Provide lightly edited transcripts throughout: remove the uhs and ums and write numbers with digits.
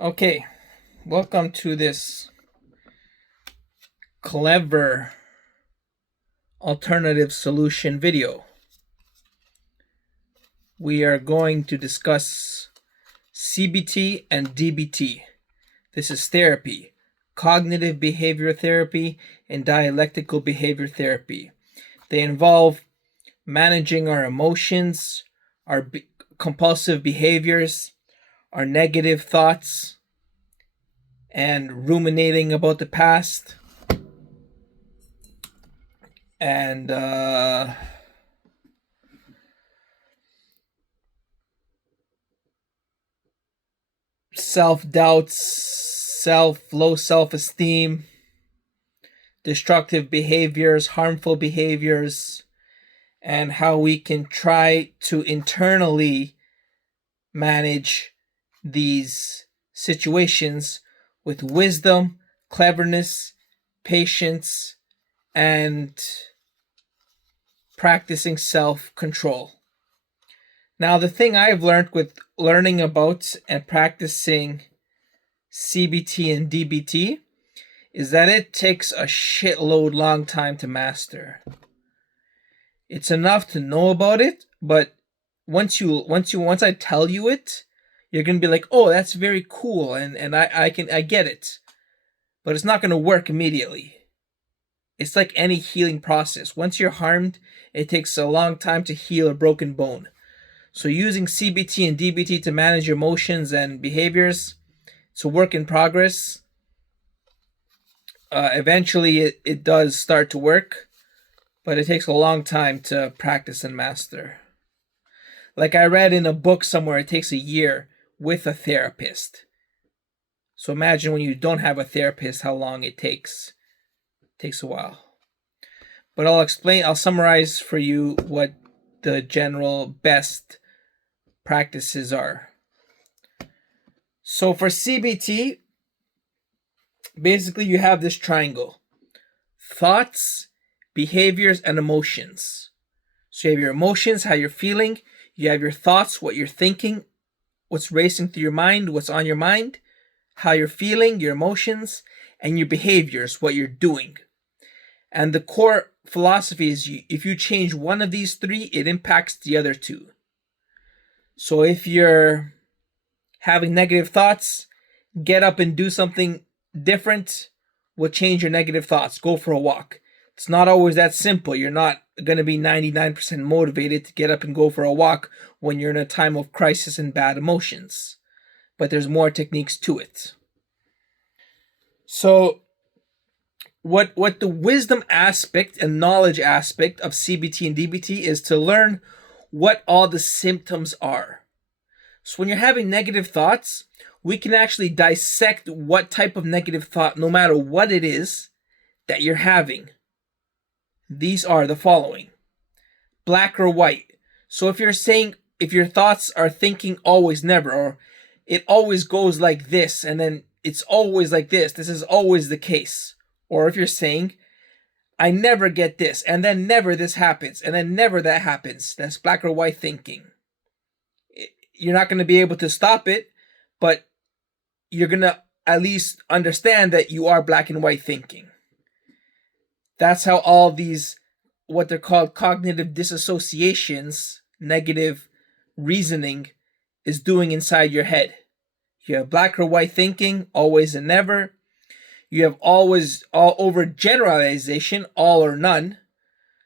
Okay, welcome to this clever alternative solution video. We are going to discuss CBT and DBT. This is therapy, cognitive behavior therapy, and dialectical behavior therapy. They involve managing our emotions, our compulsive behaviors, our negative thoughts, and ruminating about the past, and self-doubts, low self-esteem, destructive behaviors, harmful behaviors, and how we can try to internally manage these situations with wisdom, cleverness, patience, and practicing self-control. Now, the thing I've learned with learning about and practicing CBT and DBT is that it takes a shitload long time to master. It's enough to know about it, but once I tell you it, you're gonna be like, oh, that's very cool, and I get it. But it's not gonna work immediately. It's like any healing process. Once you're harmed, it takes a long time to heal a broken bone. So using CBT and DBT to manage your emotions and behaviors, it's a work in progress. Eventually, it does start to work, but it takes a long time to practice and master. Like I read in a book somewhere, it takes a year with a therapist. So imagine when you don't have a therapist, how long it takes. It takes a while. But I'll summarize for you what the general best practices are. So for CBT, basically you have this triangle: thoughts, behaviors, and emotions. So you have your emotions, how you're feeling. You have your thoughts, what you're thinking, what's racing through your mind, what's on your mind, how you're feeling, your emotions, and your behaviors, what you're doing. And the core philosophy is if you change one of these three, it impacts the other two. So if you're having negative thoughts, get up and do something different will change your negative thoughts. Go for a walk. It's not always that simple. You're not going to be 99% motivated to get up and go for a walk when you're in a time of crisis and bad emotions. But there's more techniques to it. So what the wisdom aspect and knowledge aspect of CBT and DBT is to learn what all the symptoms are. So when you're having negative thoughts, we can actually dissect what type of negative thought, no matter what it is that you're having. These are the following: black or white. So if your thoughts are thinking always never, or it always goes like this, and then it's always like this is always the case. Or if you're saying, I never get this, and then never this happens, and then never that happens, that's black or white thinking. You're not going to be able to stop it, but you're going to at least understand that you are black and white thinking. That's how all these, what they're called cognitive disassociations, negative reasoning, is doing inside your head. You have black or white thinking, always and never. You have always, all over generalization, all or none.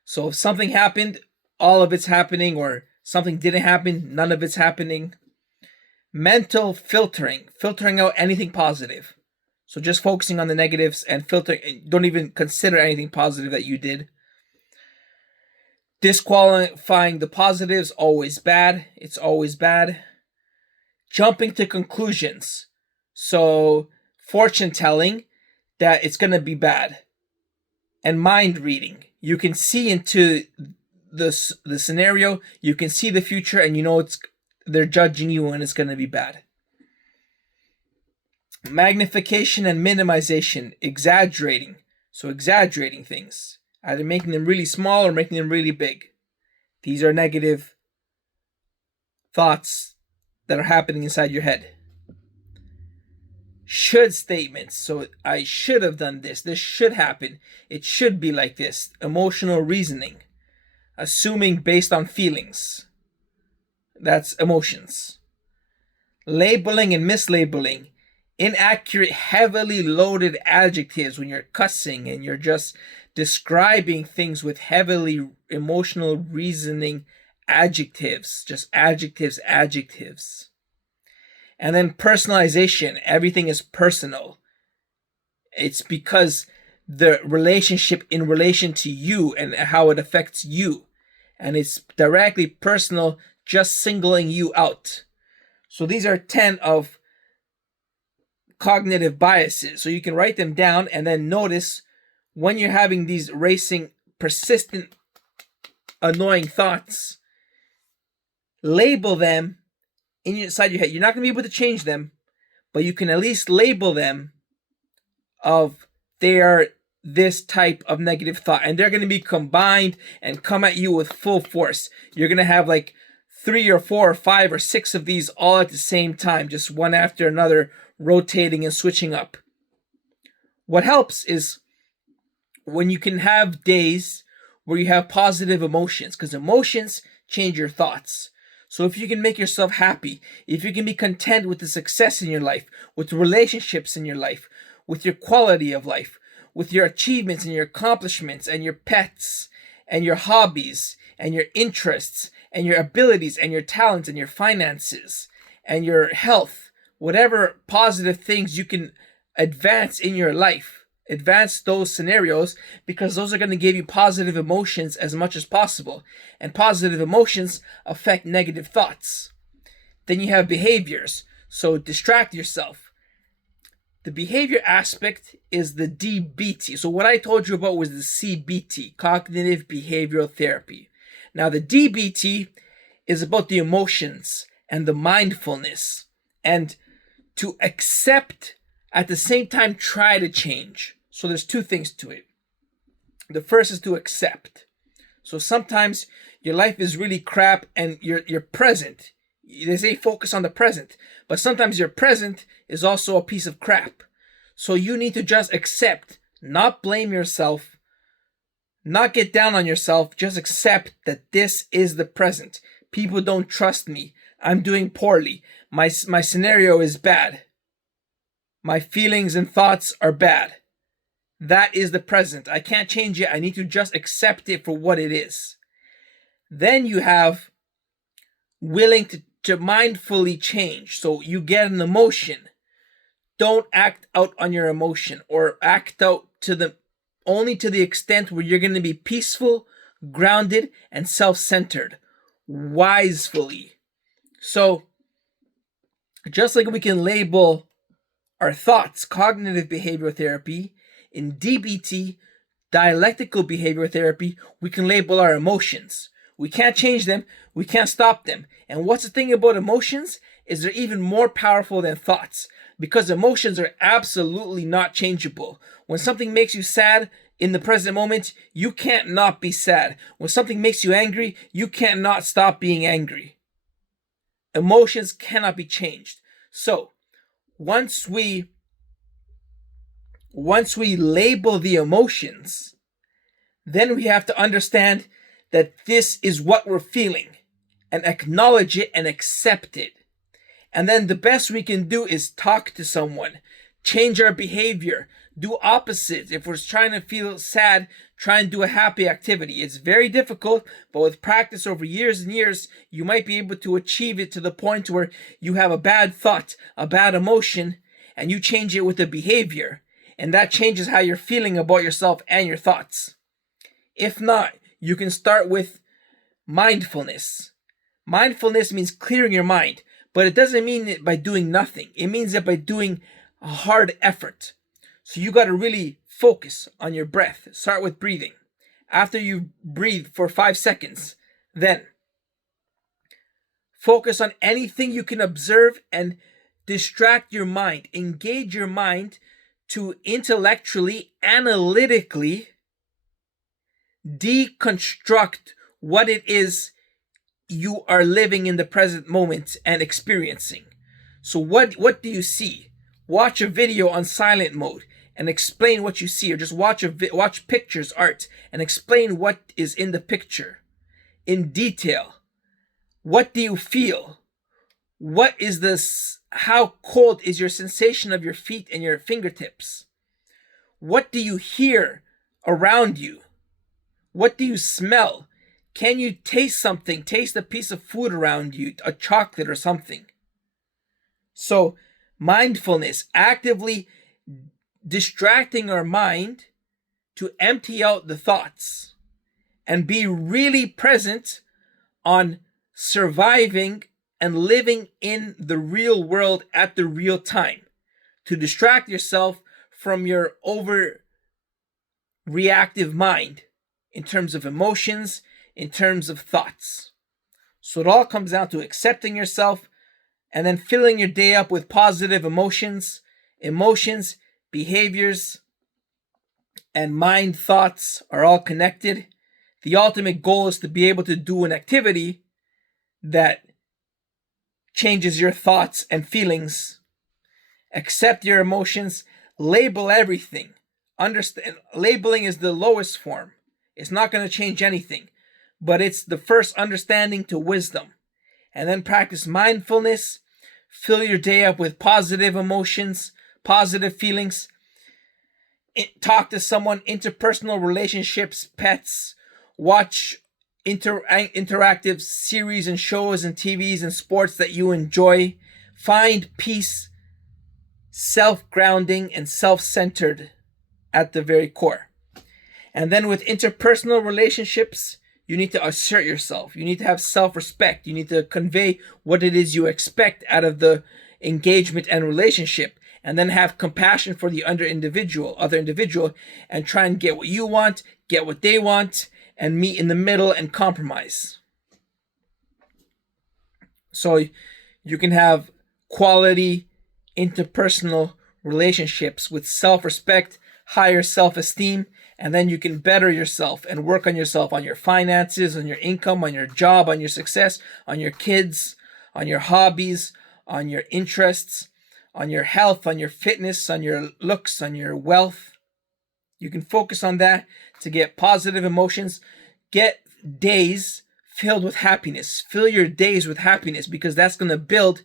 So if something happened, all of it's happening, or something didn't happen, none of it's happening. Mental filtering out anything positive. So just focusing on the negatives and filtering, don't even consider anything positive that you did. Disqualifying the positives, always bad. It's always bad. Jumping to conclusions. So fortune telling that it's going to be bad. And mind reading. You can see into the scenario, you can see the future, and you know they're judging you and it's going to be bad. Magnification and minimization, exaggerating. So exaggerating things, either making them really small or making them really big. These are negative thoughts that are happening inside your head. should statements. So I should have done this. This should happen. It should be like this. Emotional reasoning. Assuming based on feelings. That's emotions. Labeling and mislabeling. Inaccurate, heavily loaded adjectives when you're cussing and you're just describing things with heavily emotional reasoning adjectives. Just adjectives. And then personalization. Everything is personal. It's because the relationship in relation to you and how it affects you. And it's directly personal, just singling you out. So these are 10 of cognitive biases. So you can write them down and then notice when you're having these racing, persistent, annoying thoughts, label them inside your head. You're not going to be able to change them, but you can at least label them of they are this type of negative thought, and they're going to be combined and come at you with full force. You're going to have like 3 or 4 or 5 or 6 of these all at the same time, just one after another, rotating and switching up. What helps is when you can have days where you have positive emotions, because emotions change your thoughts. So if you can make yourself happy, if you can be content with the success in your life, with the relationships in your life, with your quality of life, with your achievements and your accomplishments and your pets and your hobbies and your interests and your abilities and your talents and your finances and your health, whatever positive things you can advance in your life, advance those scenarios, because those are going to give you positive emotions as much as possible. And positive emotions affect negative thoughts. Then you have behaviors. So distract yourself. The behavior aspect is the DBT. So what I told you about was the CBT, cognitive behavioral therapy. Now the DBT is about the emotions and the mindfulness, and to accept, at the same time try to change. So there's 2 things to it. The first is to accept. So sometimes your life is really crap and you're present. They say focus on the present, but sometimes your present is also a piece of crap. So you need to just accept, not blame yourself, not get down on yourself, just accept that this is the present. People don't trust me. I'm doing poorly. My scenario is bad. My feelings and thoughts are bad. That is the present. I can't change it. I need to just accept it for what it is. Then you have willing to mindfully change. So you get an emotion. Don't act out on your emotion, or act out only to the extent where you're going to be peaceful, grounded, and self-centered. Wisely. So just like we can label our thoughts, cognitive behavioral therapy, in DBT, dialectical behavioral therapy, we can label our emotions. We can't change them. We can't stop them. And what's the thing about emotions is they're even more powerful than thoughts, because emotions are absolutely not changeable. When something makes you sad in the present moment, you can't not be sad. When something makes you angry, you can't not stop being angry. Emotions cannot be changed. So once we label the emotions, then we have to understand that this is what we're feeling and acknowledge it and accept it. And then the best we can do is talk to someone, change our behavior, do opposites. If we're trying to feel sad, try and do a happy activity. It's very difficult, but with practice over years and years, you might be able to achieve it to the point where you have a bad thought, a bad emotion, and you change it with a behavior. And that changes how you're feeling about yourself and your thoughts. If not, you can start with mindfulness. Mindfulness means clearing your mind, but it doesn't mean it by doing nothing. It means that by doing a hard effort. So you got to really focus on your breath. Start with breathing. After you breathe for 5 seconds, then focus on anything you can observe and distract your mind. Engage your mind to intellectually, analytically deconstruct what it is you are living in the present moment and experiencing. So what do you see? Watch a video on silent mode and explain what you see, or just watch pictures, art, and explain what is in the picture in detail. What do you feel? What is this? How cold is your sensation of your feet and your fingertips? What do you hear around you? What do you smell? Can you taste something? Taste a piece of food around you, a chocolate or something. So, mindfulness, actively distracting our mind to empty out the thoughts and be really present on surviving and living in the real world at the real time, to distract yourself from your overreactive mind in terms of emotions, in terms of thoughts. So it all comes down to accepting yourself and then filling your day up with positive emotions, behaviors, and mind thoughts are all connected. The ultimate goal is to be able to do an activity that changes your thoughts and feelings. Accept your emotions, label everything. Understand, labeling is the lowest form. It's not going to change anything, but it's the first understanding to wisdom. And then practice mindfulness. Fill your day up with positive emotions, positive feelings. Talk to someone, interpersonal relationships, pets. Watch interactive series and shows and TVs and sports that you enjoy. Find peace, self-grounding, and self-centered at the very core. And then with interpersonal relationships, you need to assert yourself. You need to have self-respect. You need to convey what it is you expect out of the engagement and relationship, and then have compassion for the other individual, and try and get what you want, get what they want, and meet in the middle and compromise. So you can have quality interpersonal relationships with self-respect, higher self-esteem, and then you can better yourself and work on yourself, on your finances, on your income, on your job, on your success, on your kids, on your hobbies, on your interests, on your health, on your fitness, on your looks, on your wealth. You can focus on that to get positive emotions. Get days filled with happiness. Fill your days with happiness, because that's going to build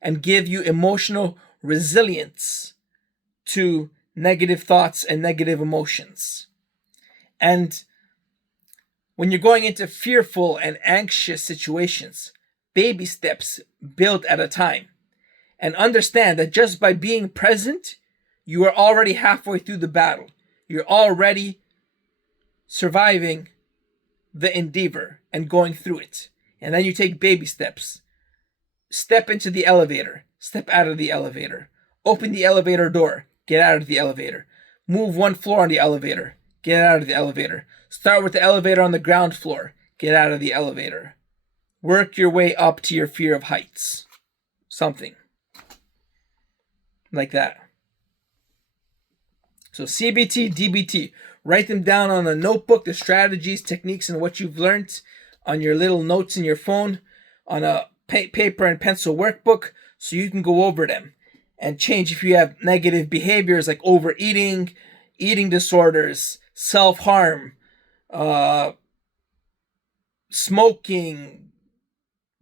and give you emotional resilience to negative thoughts and negative emotions. And when you're going into fearful and anxious situations, baby steps build at a time. And understand that just by being present, you are already halfway through the battle. You're already surviving the endeavor and going through it. And then you take baby steps. Step into the elevator. Step out of the elevator. Open the elevator door. Get out of the elevator. Move one floor on the elevator. Get out of the elevator. Start with the elevator on the ground floor. Get out of the elevator. Work your way up to your fear of heights. Something like that. So CBT, DBT. Write them down on a notebook, the strategies, techniques, and what you've learned on your little notes in your phone, on a paper and pencil workbook, so you can go over them and change if you have negative behaviors like overeating, eating disorders, self-harm, smoking,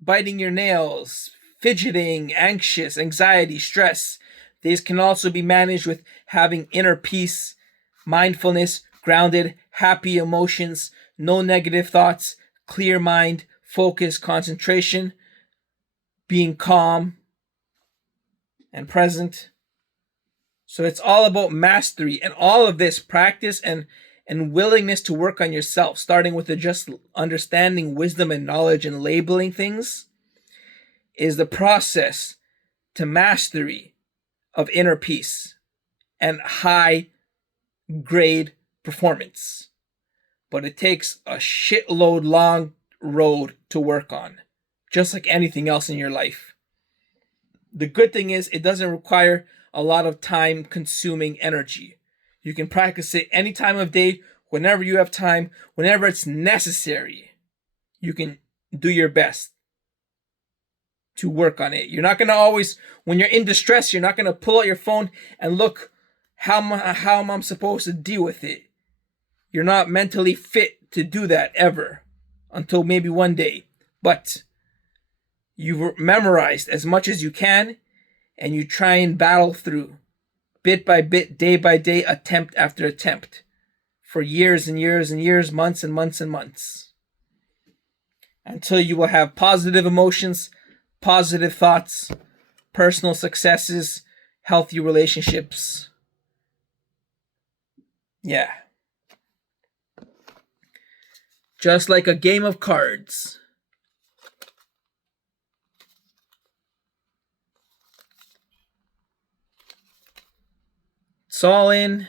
biting your nails, fidgeting, anxious, anxiety, stress. These can also be managed with having inner peace, mindfulness, grounded, happy emotions, no negative thoughts, clear mind, focus, concentration, being calm and present. So it's all about mastery, and all of this practice and willingness to work on yourself, starting with the just understanding, wisdom, and knowledge and labeling things, is the process to mastery of inner peace and high grade performance. But it takes a shitload long road to work on, just like anything else in your life. The good thing is it doesn't require a lot of time consuming energy. You can practice it any time of day, whenever you have time, whenever it's necessary. You can do your best. to work on it. You're not going to always, when you're in distress, you're not going to pull out your phone and look, how am I supposed to deal with it? You're not mentally fit to do that ever, until maybe one day. But you've memorized as much as you can, and you try and battle through, bit by bit, day by day, attempt after attempt, for years and years and years, months and months and months, until you will have positive emotions, positive thoughts, personal successes, healthy relationships. Yeah. Just like a game of cards. It's all in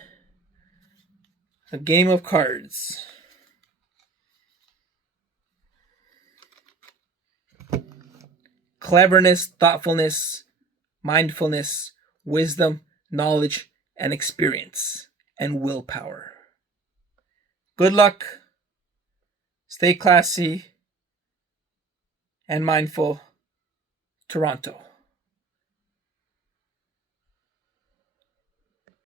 a game of cards. Cleverness, thoughtfulness, mindfulness, wisdom, knowledge, and experience, and willpower. Good luck. Stay classy and mindful. Toronto.